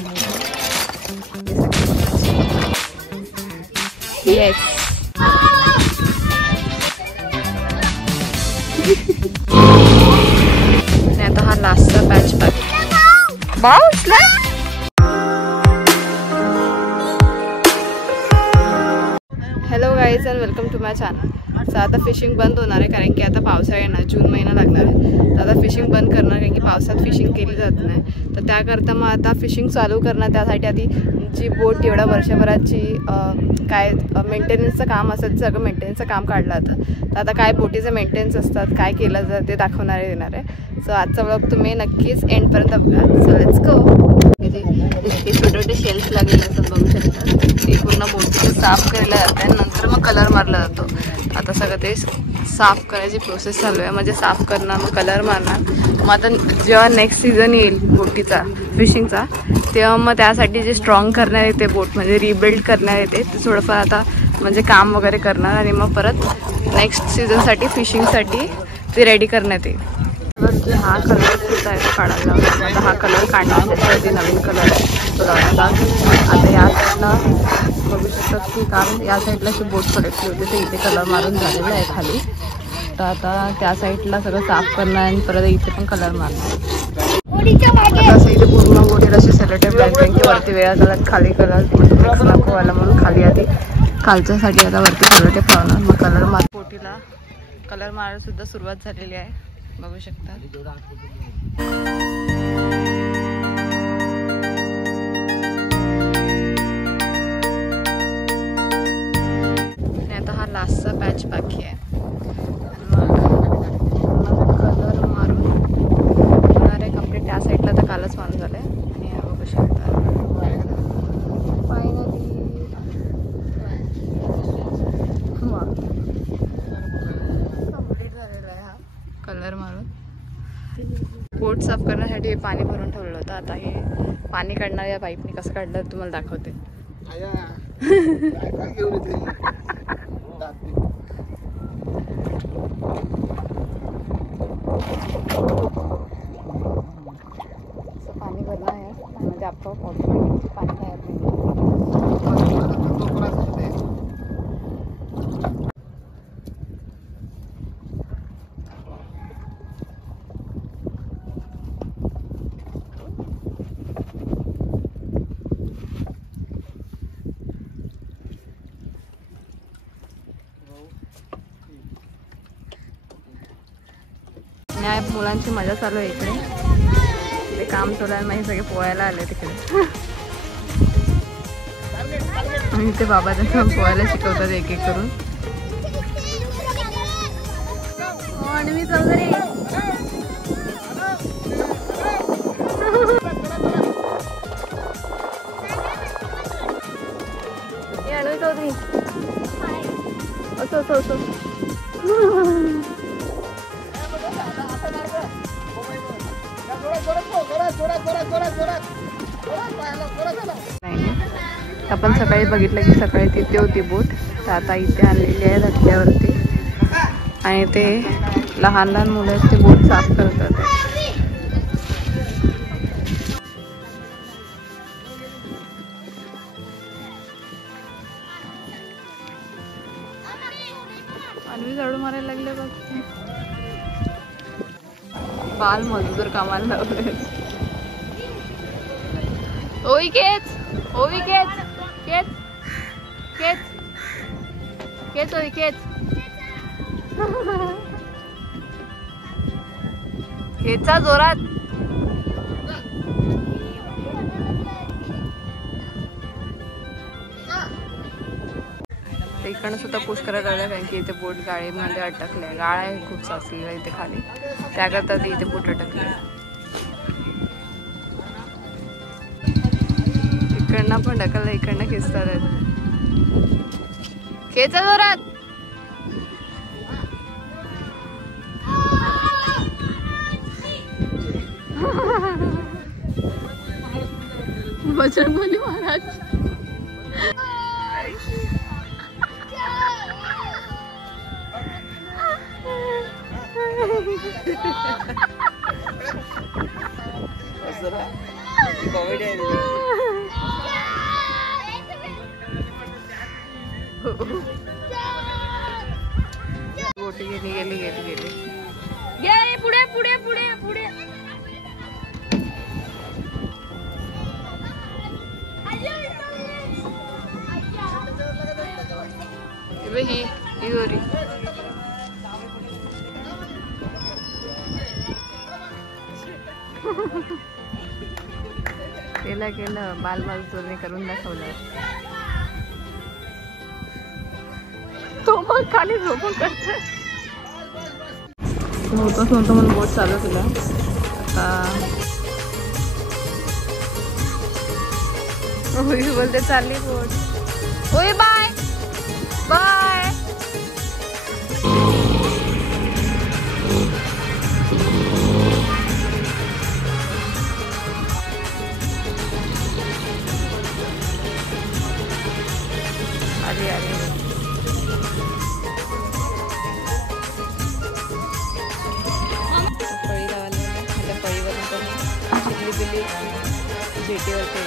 Yes आणि आता हा लास्टचा patch bounce hello guys and welcome to my channel. तर आता फिशिंग बंद होणार आहे कारण की आता पावसाळा येणार, जून महिना लागणार आहे. तर आता फिशिंग बंद करणार कारण की पावसात फिशिंग केली जात नाही. तर त्याकरता मग आता फिशिंग चालू करणार. त्यासाठी आधी जी बोट एवढ्या वर्षभराची काय मेंटेनन्सचं काम असतं सगळं मेंटेनन्सचं काम काढलं जातं. तर आता काय बोटीचं मेंटेनन्स असतात, काय केलं जातं ते दाखवणारे येणार आहे. सो आजचा व्लॉग तुम्ही नक्कीच एंडपर्यंत बघा. So let's go. इतके छोटे छोटे शेल्स लागलेले असतात बघू शकता. ते पूर्ण बोटीचं साफ केलं जातं आणि नंतर मग कलर मारला जातो. आता सगळं ते साफ करायची प्रोसेस चालू आहे. म्हणजे साफ करणार मग कलर मारणार. मग आता जेव्हा नेक्स्ट सीझन येईल बोटीचा फिशिंगचा तेव्हा मग त्यासाठी जे स्ट्रॉंग करणार येते बोट म्हणजे रिबिल्ड करणार येते ते थोडंफार आता म्हणजे काम वगैरे करणार आणि मग परत नेक्स्ट सीझनसाठी फिशिंगसाठी ते रेडी करण्यात येईल. की हा कलर सुद्धा आहे काढायला लावला. आता हा कलर काढण्यासाठी नवीन कलर आहे तो लावला. आता या साईडला बघू शकतात की कारण या साईडला अशी बोट पडकली होती तर इथे कलर मारून झालेला आहे खाली. तर आता त्या साईडला सगळं साफ करणार आणि परत इथे पण कलर मारणार. आता असं इथे पूर्ण बोटीला असे सेलोटेप लावले कारण की वरती वेगळा कलर खाली कलर मिक्स नको व्हायला म्हणून खाली आधी खालच्यासाठी आता वरती सेलोटेप लावणार. मग कलर मार बोटीला कलर मारायला सुद्धा सुरुवात झालेली आहे बघू शकता. आणि आता हा लास्टचा पॅच बाकी आहे. मग कलर मारून होणार आहे कम्प्लीट. त्या साईडला तर कालच मारून झालं आहे आणि हा बघू शकता फायनली कम्प्लीट झालेला आहे हा कलर मारून. बोट साफ करण्यासाठी पाणी भरून ठेवलं होतं. आता हे पाणी काढणार या पाईपने कसं काढलं तुम्हाला दाखवते. पाणी भरणार आहे म्हणजे आपोआप ऑटोमॅटिक पाणी बाहेर निघतं. न्याय मुलांची मजा चालू आहे इकडे. ते काम चालू आहे माझे सगळे पोहायला आले तिकडे आणि ते बाबा त्यांना पोहायला शिकवतात एक एक करून. आणि मी चालू असं असं असं आपण सकाळी बघितलं की सकाळी तिथे होती बोट. तर आता इथे आलेली आहे धक्क्यावरती आणि ते लहान लहान मुलं आहेत ते बोट साफ करतात. आणि झाडू मारायला लागले बघ. बाल मजदूर कामाला लावले. ओई केच ओवी केच केच केच केच ओवी केच खेचा जोरात. इकडनं सुद्धा पुश करायला लागलं कारण की इथे बोट गाळीमध्ये अटकले. गाळ आहे खूप साचलेला इथे खाली त्याकरता ती इथे बोट अटकले. इकडनं पण ढकललं इकडनं खेचतात आहेत. खेचा जोरात. बजरंगबली महाराज बोटी गेली गेली गेली गेली पुढे पुढे पुढे पुढे ही दोरी केलं केलं बालमजदूरने करून दाखवलं. तो मग खाली झोपून करतोय. होतच नव्हतं म्हणून बोट चालू केला. आता बोलते चालली बोट. ओय बाय बाय. अरे अरे फळी लावायला त्या फळीवरून पण चिल्ली बिल्ली जेटीवरती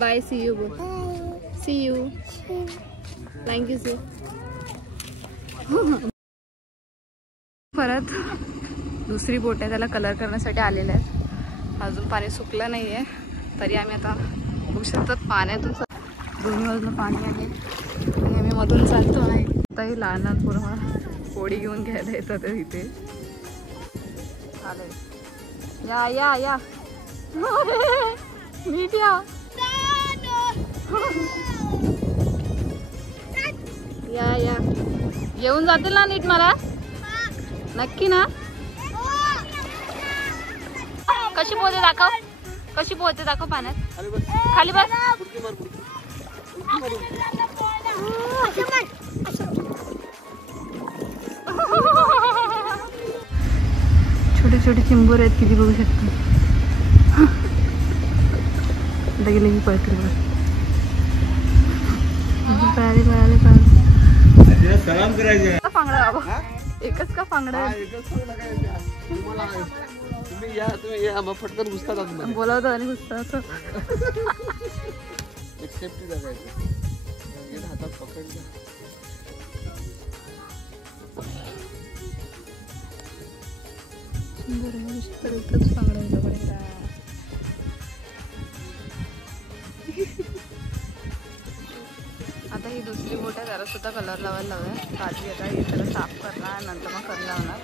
बाय. सी यू बोल. See you. Thank you sir. परत दुसरी बोट आहे त्याला कलर करण्यासाठी आलेल्या आहेत. अजून पाणी सुकलं नाही आहे तरी आम्ही आता बघू शकतात पाण्यातून दोन्ही बाजूला पाणी आले आणि आम्ही मधून चालतो आहे. आताही लहान लहान पोरं मला पोळी घेऊन घ्यायला येतात तिथे. चालेल या या या नीट या या या. येऊन जातील ना नीट मला नक्की ना. कशी पोहते दाखव. कशी पोहते दाखव पाण्यात. खाली बस. छोटे छोटे चिंबोर आहेत किती बघू शकतो. गेले की पळतील बघ. पळाले पळाले पळाले. फांगडा बाबा एकच का फांगडा. फटकन घुसतात बोलावतो आणि घुसतात. हातात पकडलं. एकच फांगडा. आता ही दुसरी बोट आहे त्याला सुद्धा कलर लावायला लावूया. काळजी आता हे सगळं साफ करणार नंतर मग कलर लावणार.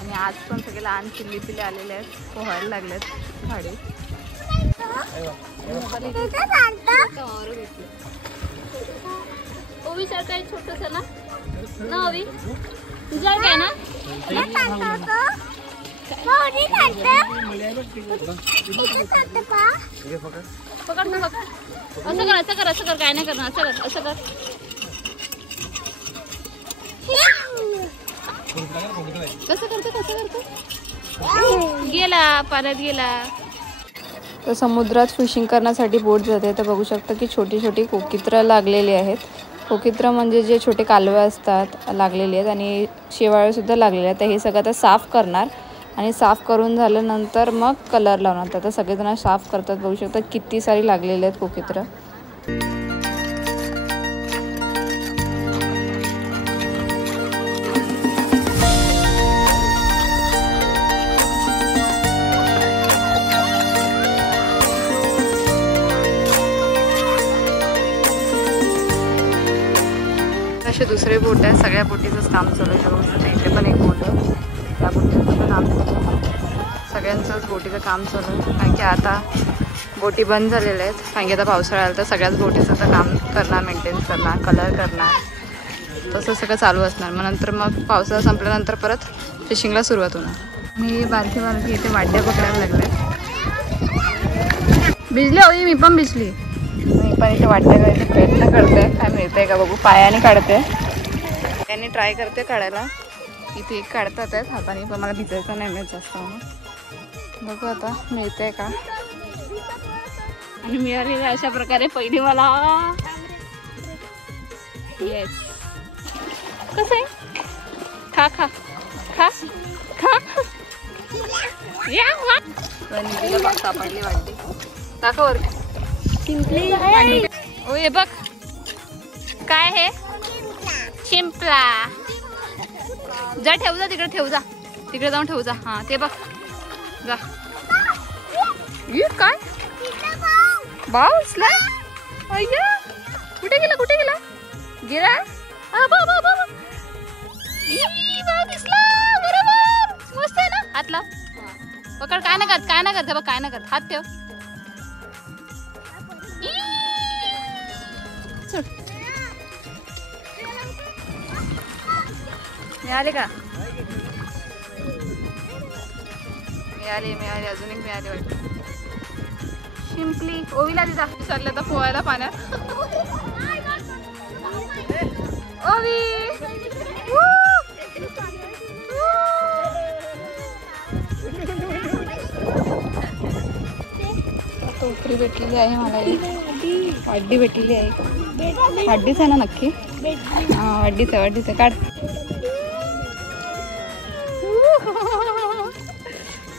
आणि आज पण सगळे लहान चिल्ली पिल्ले आलेले आहेत पोहायला लागलेत झाडे. ओवी सारखं आहे छोटंसं ना ना ओवी तुझ्या काय ना. पकड ना पकड. असं कर असं कर असं कर. काय नाही करणार. असं कर असं कर. कसं करतो कसं करतो. गेला पाण्यात गेला. तर समुद्रात फिशिंग करण्यासाठी बोट जाते. तर बघू शकता की छोटी छोटी कोकित्रं लागलेली आहेत. कोकित्रं म्हणजे जे छोटे कालवे असतात लागलेले आहेत आणि शेवाळेसुद्धा लागलेले आहेत. तर हे सगळं आता साफ करणार आणि साफ करून झाल्यानंतर मग कलर लावणार. तर आता सगळेजण साफ करतात. बघू शकता किती सारी लागलेली आहेत कोकित्रं. असे दुसरे बोट आहे. सगळ्या बोटीचंच काम चालू आहे. इथे पण एक बोट आहे. त्या बोटीचं पण काम चालू आहे. सगळ्यांचंच बोटीचं काम चालू आहे. कारण की आता बोटी बंद झालेल्या आहेत. कारण की आता पावसाळा आला तर सगळ्याच बोटीचं आता काम करणार, मेंटेन करणार, कलर करणार तसं सगळं चालू असणार. मग नंतर मग पावसाळा संपल्यानंतर परत फिशिंगला सुरुवात होणार. मी बारकी बारकी इथे वाड्या पकडायला लागले. भिजले होई मी पण भिजली. मी पण इथे वाटण्या करायचा प्रयत्न करते. काय मिळतंय का बघू. पायाने काढते. त्यांनी ट्राय करते काढायला. इथे एक काढतात आहेत हाताने पण मला भिजायचं नाही मिळत जास्त म्हणून. बघू आता मिळतंय का. आणि मिळालेलं अशा प्रकारे पहिली मला. येस. कसं आहे? खा खा खा खा. या निधीला सापडली वाटते. दाखव ओ हे बघ काय हे. शिंपला. जा ठेव जा तिकडे, ठेव जा तिकडे जाऊन ठेव जा. हा ते बघ जा. काय बाउसला. अय्या कुठे गेला, कुठे गेला गेला. दिसला बरोबर. मस्त आहे ना. हात लाव. पकड. काय नाही करत, काय नाही करत बघ, काय नाही करत. हात ठेव. मिळाले का. मिळाली मिळाली अजून एक मिळाली वाटतं. शिंपली. ओवीला दिसा चाललं तर पोहायला पाण्यात. ओवी टोकरी भेटलेली आहे मला. वाड्डी भेटलेली आहे. वाड्डीच आहे ना नक्की. हा वाड्डीच आहे, वाड्डीच आहे. काढ.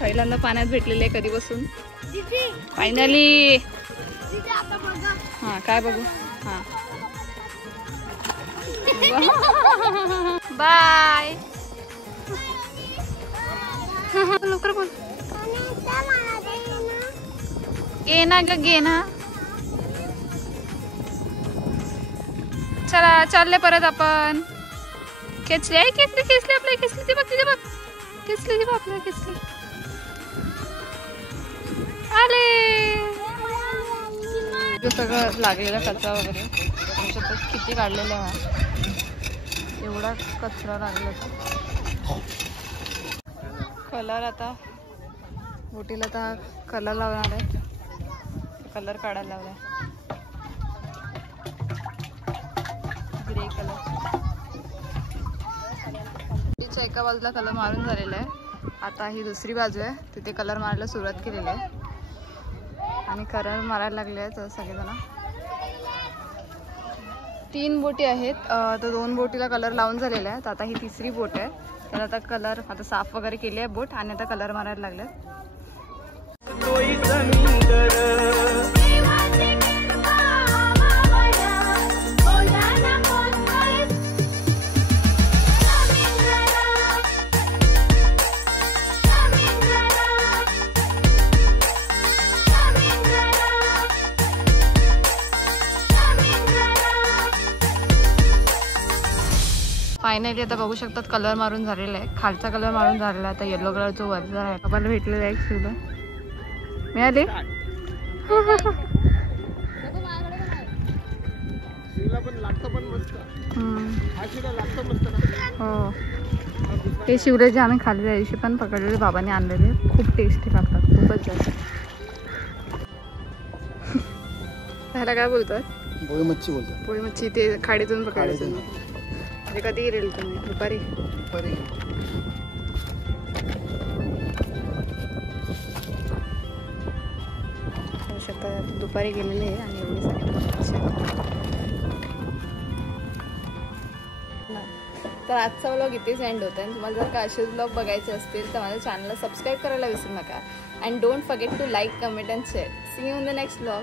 पहिल्यांदा पाण्यात भेटलेली आहे कधीपासून. फायनली. हा काय बघू. हा बाय. लवकर बोल. घे ना ग, घे ना. चला चालले परत आपण. खेचली आहे, खेचली खेचली आपल्या. खेचली ती बघ, तिथे बघ. खेचली ती बघ आपल्या. खेचली. आले. सगळं लागलेला कचरा वगैरे किती काढलेला आहे. एवढा कचरा लागला होता. कलर आता बोटीला आता कलर लावणार आहे. कलर काढायला लावलाय. Grey colour. तिच्या एका बाजूला कलर मारून झालेला आहे. आता ही दुसरी बाजू आहे, तिथे कलर मारायला सुरुवात केलेली आहे आणि कलर मारायला लागले आहेत सगळेजण. 3 बोटी आहेत, तर 2 बोटीला कलर लावून झालेला आहे. तर आता ही तिसरी बोट आहे. तर आता कलर आता साफ वगैरे केली आहे बोट आणि आता कलर मारायला लागले. फायनली आता बघू शकतात कलर मारून झालेला आहे. खालचा कलर मारून झालेला आहे. आता येलो कलर जो वरचा आहे आपल्याला भेटलेला आहे. शिवला मिळाले. हो ते शिवले जे आम्ही खाल्ले त्या दिवशी पण पकडलेले बाबांनी आणलेले. खूप टेस्टी लागतात, खूपच जास्त. त्याला काय बोलतात. पोळी मच्छी बोलतात. पोळी मच्छी. ते खाडीतून पकडायचं. म्हणजे कधी गेलेल तुम्ही. दुपारी. दुपारी गेलेले आहे आणि एवढी सगळी. तर आजचा व्लॉग इथेच एंड होत आहे. तुम्हाला जर का असे व्लॉग बघायचे असतील तर माझ्या चॅनलला सबस्क्राईब करायला विसरू नका. And don't forget to like, comment and share. See you in the next vlog.